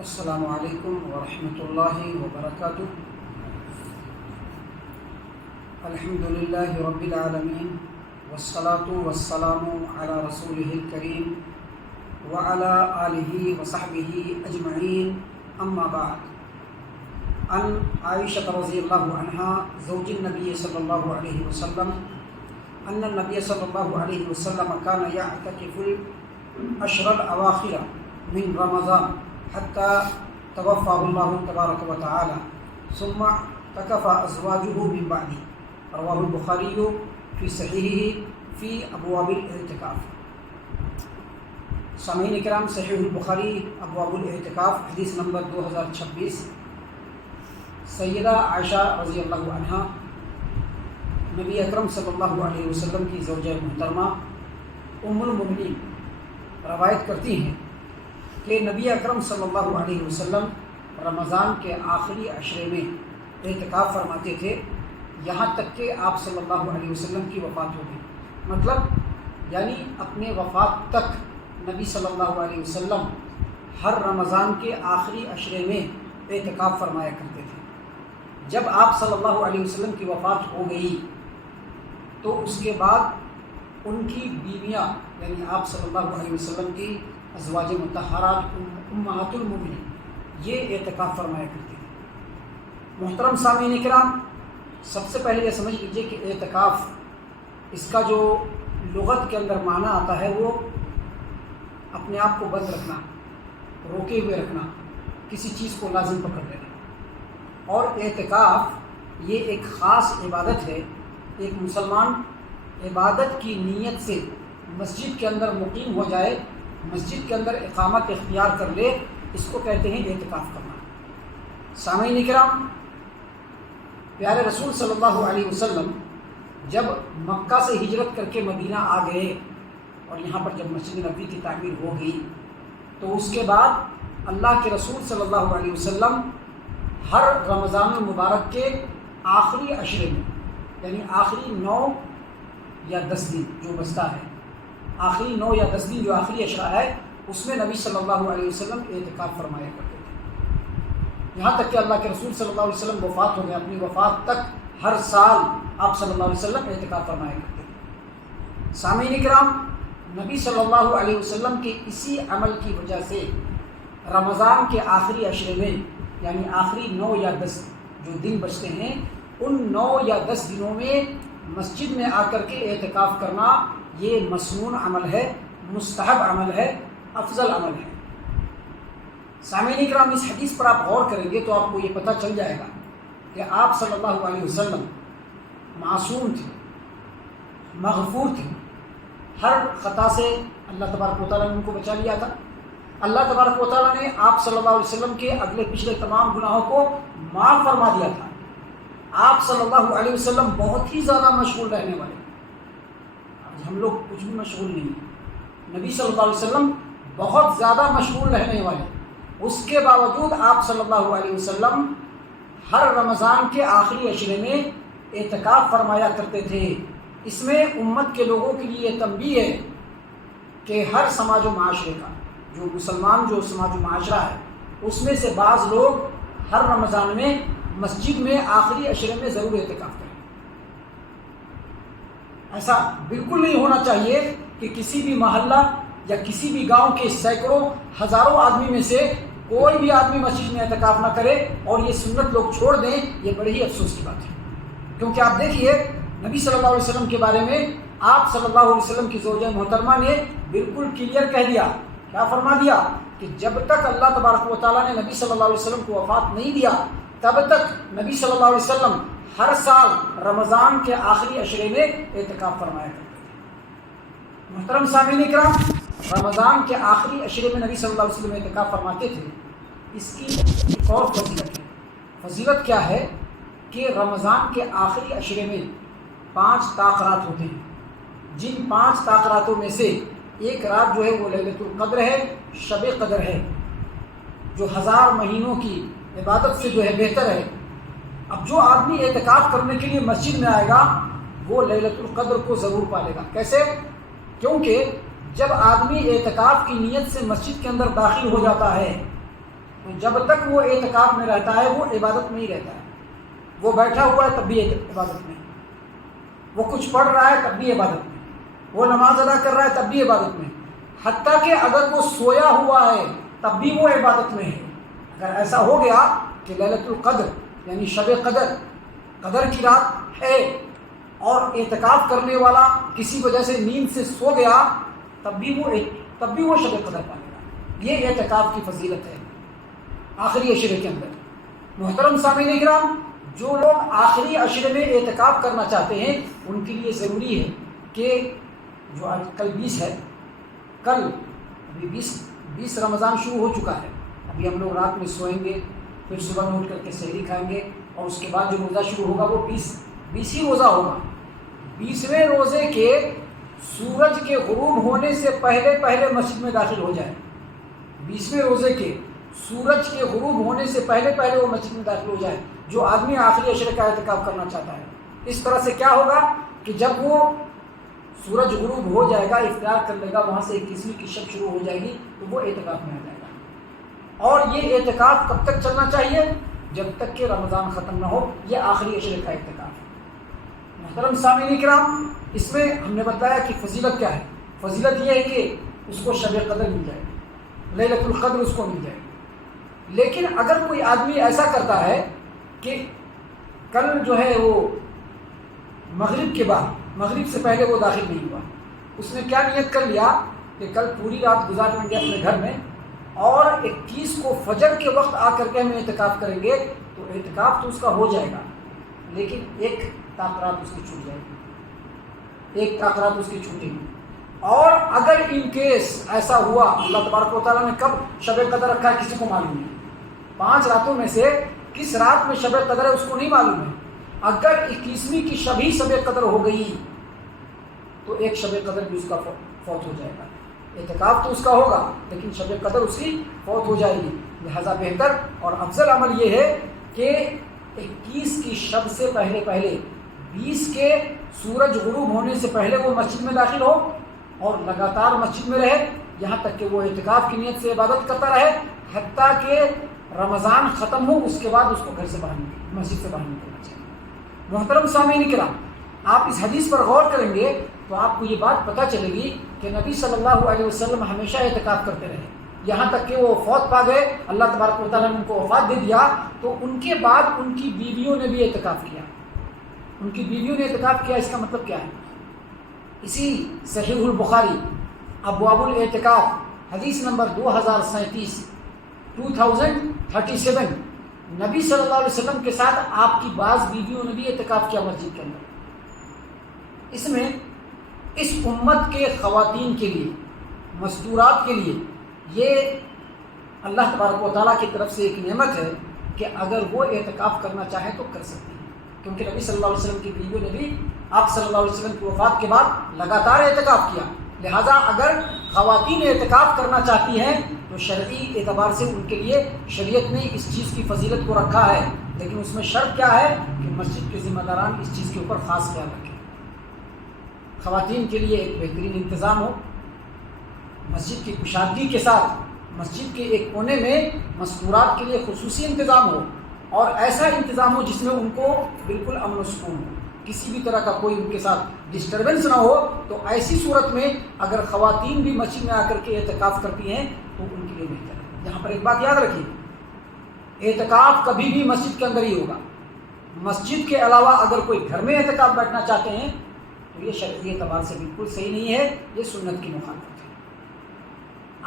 السلام علیکم ورحمۃ اللہ وبرکاتہ۔ الحمدللہ رب العالمین والصلاة والسلام علی رسولہ الکریم وعلی آلہ وصحبہ اجمعین، اما بعد۔ عن عائشہ رضی اللہ عنہا زوج النبی صلی اللہ علیہ وسلم ان النبی صلی اللہ علیہ وسلم کان یعتکف العشر الاواخر من رمضان حتى توفاه الله تبارك وتعالى ثم اعتكف ازواجه من بعده، رواه البخاری في صحیحہ في ابواب الاعتکاف۔ سامعین کرام، صحیح البخاری ابواب الاعتکاف حدیث نمبر 2026۔ سیدہ عائشہ رضی اللہ عنہا نبی اکرم صلی اللہ علیہ وسلم کی زوجہ محترمہ ام المؤمنین روایت کرتی ہیں کہ نبی اکرم صلی اللہ علیہ وسلم رمضان کے آخری عشرے میں اعتکاف فرماتے تھے، یہاں تک کہ آپ صلی اللہ علیہ وسلم کی وفات ہو گئی۔ مطلب یعنی اپنے وفات تک نبی صلی اللہ علیہ وسلم ہر رمضان کے آخری عشرے میں اعتکاف فرمایا کرتے تھے۔ جب آپ صلی اللہ علیہ وسلم کی وفات ہو گئی تو اس کے بعد ان کی بیویاں یعنی آپ صلی اللہ علیہ وسلم کی ازواج مطہرات امہات المؤمنین یہ اعتکاف فرمایا کرتی تھی۔ محترم سامعین کرام، سب سے پہلے یہ سمجھ لیجیے کہ اعتکاف اس کا جو لغت کے اندر معنی آتا ہے وہ اپنے آپ کو بند رکھنا، روکے ہوئے رکھنا، کسی چیز کو لازم پکڑ لینا۔ اور اعتکاف یہ ایک خاص عبادت ہے۔ ایک مسلمان عبادت کی نیت سے مسجد کے اندر مقیم ہو جائے، مسجد کے اندر اقامت اختیار کر لے، اس کو کہتے ہیں اعتکاف کرنا۔ سامعین کرام، پیارے رسول صلی اللہ علیہ وسلم جب مکہ سے ہجرت کر کے مدینہ آ گئے اور یہاں پر جب مسجد نبوی کی تعمیر ہو گئی تو اس کے بعد اللہ کے رسول صلی اللہ علیہ وسلم ہر رمضان المبارک کے آخری عشرے میں یعنی آخری 9 یا 10 دن جو بچتا ہے، آخری 9 یا 10 دن جو آخری عشرہ ہے اس میں نبی صلی اللہ علیہ وسلم اعتکاف فرمایا کرتے تھے، یہاں تک کہ اللہ کے رسول صلی اللہ علیہ وسلم وفات ہو گئے۔ اپنی وفات تک ہر سال آپ صلی اللہ علیہ وسلم اعتکاف فرمایا کرتے تھے۔ سامعین کرام، نبی صلی اللہ علیہ وسلم کے اسی عمل کی وجہ سے رمضان کے آخری عشرے میں یعنی آخری 9 یا 10 جو دن بچتے ہیں ان 9 یا 10 دنوں میں مسجد میں آ کر کے اعتکاف کرنا یہ مسنون عمل ہے، مستحب عمل ہے، افضل عمل ہے۔ سامعین کرام، اس حدیث پر آپ غور کریں گے تو آپ کو یہ پتہ چل جائے گا کہ آپ صلی اللہ علیہ وسلم معصوم تھے، مغفور تھے، ہر خطا سے اللہ تبارک و تعالیٰ نے ان کو بچا لیا تھا۔ اللہ تبارک و تعالیٰ نے آپ صلی اللہ علیہ وسلم کے اگلے پچھلے تمام گناہوں کو معاف فرما دیا تھا۔ آپ صلی اللہ علیہ وسلم بہت ہی زیادہ مشغول رہنے والے، آج ہم لوگ کچھ بھی مشغول نہیں ہیں، نبی صلی اللہ علیہ وسلم بہت زیادہ مشغول رہنے والے، اس کے باوجود آپ صلی اللہ علیہ وسلم ہر رمضان کے آخری عشرے میں اعتکاف فرمایا کرتے تھے۔ اس میں امت کے لوگوں کے لیے یہ تنبیہ ہے کہ ہر سماج و معاشرے کا جو مسلمان جو سماج و معاشرہ ہے اس میں سے بعض لوگ ہر رمضان میں مسجد میں آخری عشرے میں ضرور اعتکاف کریں۔ ایسا بالکل نہیں ہونا چاہیے کہ کسی بھی محلہ یا کسی بھی گاؤں کے سینکڑوں ہزاروں آدمی میں سے کوئی بھی آدمی مسجد میں اعتکاف نہ کرے اور یہ سنت لوگ چھوڑ دیں، یہ بڑی ہی افسوس کی بات ہے۔ کیونکہ آپ دیکھیے نبی صلی اللہ علیہ وسلم کے بارے میں آپ صلی اللہ علیہ وسلم کی زوجہ محترمہ نے بالکل کلیئر کہہ دیا، کیا فرما دیا کہ جب تک اللہ تبارک و تعالیٰ نے نبی صلی اللہ علیہ وسلم کو وفات نہیں دیا تب تک نبی صلی اللہ علیہ وسلم ہر سال رمضان کے آخری عشرے میں اعتکاف فرمایا کرتے تھے۔ محترم سامعین کرام، رمضان کے آخری عشرے میں نبی صلی اللہ علیہ وسلم اعتکاف فرماتے تھے۔ اس کی ایک اور فضیلت ہے۔ فضیلت کیا ہے کہ رمضان کے آخری عشرے میں 5 تاخرات ہوتے ہیں، جن 5 تاخراتوں میں سے ایک رات جو ہے وہ لیلۃ القدر ہے، شب قدر ہے، جو 1000 مہینوں کی عبادت سے جو ہے بہتر ہے۔ اب جو آدمی اعتکاف کرنے کے لیے مسجد میں آئے گا وہ لیلۃ القدر کو ضرور پالے گا۔ کیسے؟ کیونکہ جب آدمی اعتکاف کی نیت سے مسجد کے اندر داخل ہو جاتا ہے تو جب تک وہ اعتکاف میں رہتا ہے وہ عبادت میں ہی رہتا ہے. وہ بیٹھا ہوا ہے تب بھی عبادت میں, وہ کچھ پڑھ رہا ہے تب بھی عبادت میں, وہ نماز ادا کر رہا ہے تب بھی عبادت میں, حتیٰ کہ اگر وہ سویا ہوا ہے تب بھی وہ عبادت میں ہے. اگر ایسا ہو گیا کہ لیلۃ القدر یعنی شب قدر, قدر کی رات ہے, اور اعتکاف کرنے والا کسی وجہ سے نیند سے سو گیا تب بھی وہ شب قدر پائے گا. یہ اعتکاف کی فضیلت ہے آخری عشرے کے اندر. محترم سامعین کرام, جو لوگ آخری عشرے میں اعتکاف کرنا چاہتے ہیں ان کے لیے ضروری ہے کہ جو آج کل 20 ہے, کل ابھی 20 رمضان شروع ہو چکا ہے. ابھی ہم لوگ رات میں سوئیں گے, پھر صبح میں اٹھ کر کے سحری کھائیں گے, اور اس کے بعد جو روزہ شروع ہوگا وہ 20 ہی روزہ ہوگا. 20ویں روزے کے سورج کے غروب ہونے سے پہلے مسجد میں داخل ہو جائے. 20ویں روزے کے سورج کے غروب ہونے سے پہلے وہ مسجد میں داخل ہو جائے جو آدمی آخری عشرے کا اعتکاف کرنا چاہتا ہے. اس طرح سے کیا ہوگا کہ جب وہ سورج غروب ہو جائے گا, افطار کر لے گا, وہاں سے 21ویں کی شب شروع ہو جائے گی تو وہ اعتکاف میں آ جائے گا. اور یہ اعتکاف کب تک چلنا چاہیے؟ جب تک کہ رمضان ختم نہ ہو. یہ آخری عشرے کا اعتکاف ہے. محترم سامعین کرام, اس میں ہم نے بتایا کہ فضیلت کیا ہے. فضیلت یہ ہے کہ اس کو شب قدر مل جائے, لیلۃ القدر اس کو مل جائے. لیکن اگر کوئی آدمی ایسا کرتا ہے کہ کل جو ہے وہ مغرب کے بعد, مغرب سے پہلے وہ داخل نہیں ہوا, اس نے کیا نیت کر لیا کہ کل پوری رات گزار لیں گے اپنے گھر میں اور 21 کو فجر کے وقت آ کر کے ہم اعتکاف کریں گے, تو اعتکاف تو اس کا ہو جائے گا لیکن ایک تاخیرات اس کی چھوٹ جائے گی, ایک تاخیرات اس کی چھوٹے گی. اور اگر ان کیس ایسا ہوا, اللہ تبارک و تعالیٰ نے کب شب قدر رکھا ہے کسی کو معلوم نہیں, 5 راتوں میں سے کس رات میں شب قدر ہے اس کو نہیں معلوم ہے. اگر 21ویں کی شب ہی شب قدر ہو گئی تو ایک شب قدر بھی اس کا فوت ہو جائے گا. اعتکاف تو اس کا ہوگا لیکن شب قدر اس کی فوت ہو جائے گی. لہذا بہتر اور افضل عمل یہ ہے کہ 21 کی شب سے پہلے 20 کے سورج غروب ہونے سے پہلے وہ مسجد میں داخل ہو اور لگاتار مسجد میں رہے یہاں تک کہ وہ اعتکاف کی نیت سے عبادت کرتا رہے حتیٰ کہ رمضان ختم ہو. اس کے بعد اس کو گھر سے باہر مسجد سے باہر نکلنا چاہیے. محترم سامعین کرام, آپ اس حدیث پر غور کریں گے تو آپ کو یہ بات پتہ چلے گی کہ نبی صلی اللہ علیہ وسلم ہمیشہ اعتکاف کرتے رہے یہاں تک کہ وہ فوت پا گئے. اللہ تبارک و تعالیٰ نے ان کو وفات دے دیا تو ان کے بعد ان کی بیویوں نے بھی اعتکاف کیا. ان کی بیویوں نے اعتکاف کیا, اس کا مطلب کیا ہے؟ اسی صحیح البخاری ابواب الاعتکاف حدیث نمبر 2037 نبی صلی اللہ علیہ وسلم کے ساتھ آپ کی بعض بیویوں نے بھی اعتکاف کیا مسجد کے اندر. اس میں اس امت کے خواتین کے لیے, مستورات کے لیے یہ اللہ تبارک و تعالیٰ کی طرف سے ایک نعمت ہے کہ اگر وہ اعتکاف کرنا چاہیں تو کر سکتی ہیں, کیونکہ نبی صلی اللہ علیہ وسلم کی بیویوں نے بھی آپ صلی اللہ علیہ وسلم کی وفات کے بعد لگاتار اعتکاف کیا. لہذا اگر خواتین اعتکاف کرنا چاہتی ہیں تو شرعی اعتبار سے ان کے لیے شریعت نے اس چیز کی فضیلت کو رکھا ہے, لیکن اس میں شرط کیا ہے کہ مسجد کے ذمہ داران اس چیز کے اوپر خاص خیال رکھیں. خواتین کے لیے ایک بہترین انتظام ہو, مسجد کی کشادگی کے ساتھ مسجد کے ایک کونے میں مستورات کے لیے خصوصی انتظام ہو, اور ایسا انتظام ہو جس میں ان کو بالکل امن و سکون ہو, کسی بھی طرح کا کوئی ان کے ساتھ ڈسٹربنس نہ ہو. تو ایسی صورت میں اگر خواتین بھی مسجد میں آ کر کے اعتکاف کرتی ہیں تو ان کے لیے بہتر ہے. یہاں پر ایک بات یاد رکھیے, اعتکاف کبھی بھی مسجد کے اندر ہی ہوگا. مسجد کے علاوہ اگر کوئی گھر میں اعتکاف بیٹھنا چاہتے ہیں تو یہ شرعی اعتبار سے بالکل صحیح نہیں ہے, یہ سنت کی مخالفت ہے.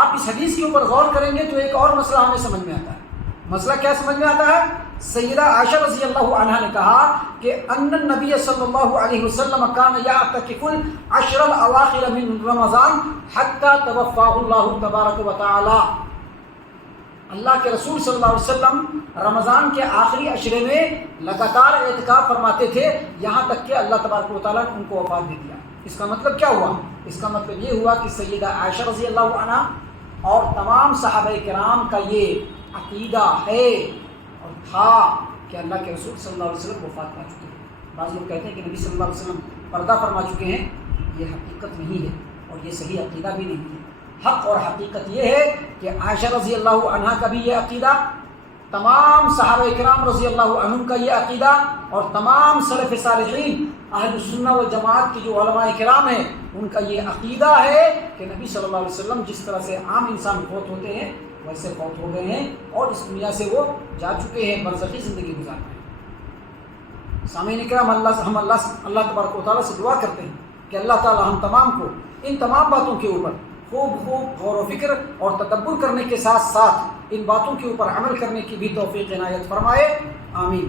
آپ اس حدیث کے اوپر غور کریں گے تو ایک اور مسئلہ ہمیں سمجھ میں آتا ہے. مسئلہ کیا سمجھ میں آتا ہے؟ سیدہ عائشہ رضی اللہ عنہا نے کہا کہ ان النبی صلی اللہ علیہ وسلم کان یعتکف العشر الاواخر من رمضان حتی توفاه اللہ تبارک و تعالی. اللہ کے رسول صلی اللہ علیہ وسلم رمضان کے آخری عشرے میں لگاتار اعتکاف فرماتے تھے یہاں تک کہ اللہ تبارک و تعالیٰ نے ان کو وفات دے دیا. اس کا مطلب کیا ہوا؟ اس کا مطلب یہ ہوا کہ سیدہ عائشہ رضی اللہ عنہا اور تمام صحابہ کرام کا یہ عقیدہ ہے اور تھا کہ اللہ کے رسول صلی اللہ علیہ وسلم وفات پا چکے ہیں. بعض لوگ کہتے ہیں کہ نبی صلی اللہ علیہ وسلم پردہ فرما چکے ہیں. یہ حقیقت نہیں ہے اور یہ صحیح عقیدہ بھی نہیں ہے. حق اور حقیقت یہ ہے کہ عائشہ رضی اللہ عنہا کا بھی یہ عقیدہ، تمام صحابہ کرام رضی اللہ عنہم کا یہ عقیدہ، اور تمام سلف صالحین اہل السنہ والجماعت کی جو علماء کرام ہیں ان کا یہ عقیدہ ہے کہ نبی صلی اللہ علیہ وسلم جس طرح سے عام انسان فوت ہوتے ہیں ویسے فوت ہو گئے ہیں اور اس دنیا سے وہ جا چکے ہیں، برزخی زندگی گزار رہے ہیں۔ سامعین کرام، ہم اللہ تبارک و تعالیٰ سے دعا کرتے ہیں کہ اللہ تعالیٰ ہم تمام کو ان تمام باتوں کے اوپر خوب غور و فکر اور تدبر کرنے کے ساتھ ساتھ ان باتوں کے اوپر عمل کرنے کی بھی توفیق عنایت فرمائے، آمین۔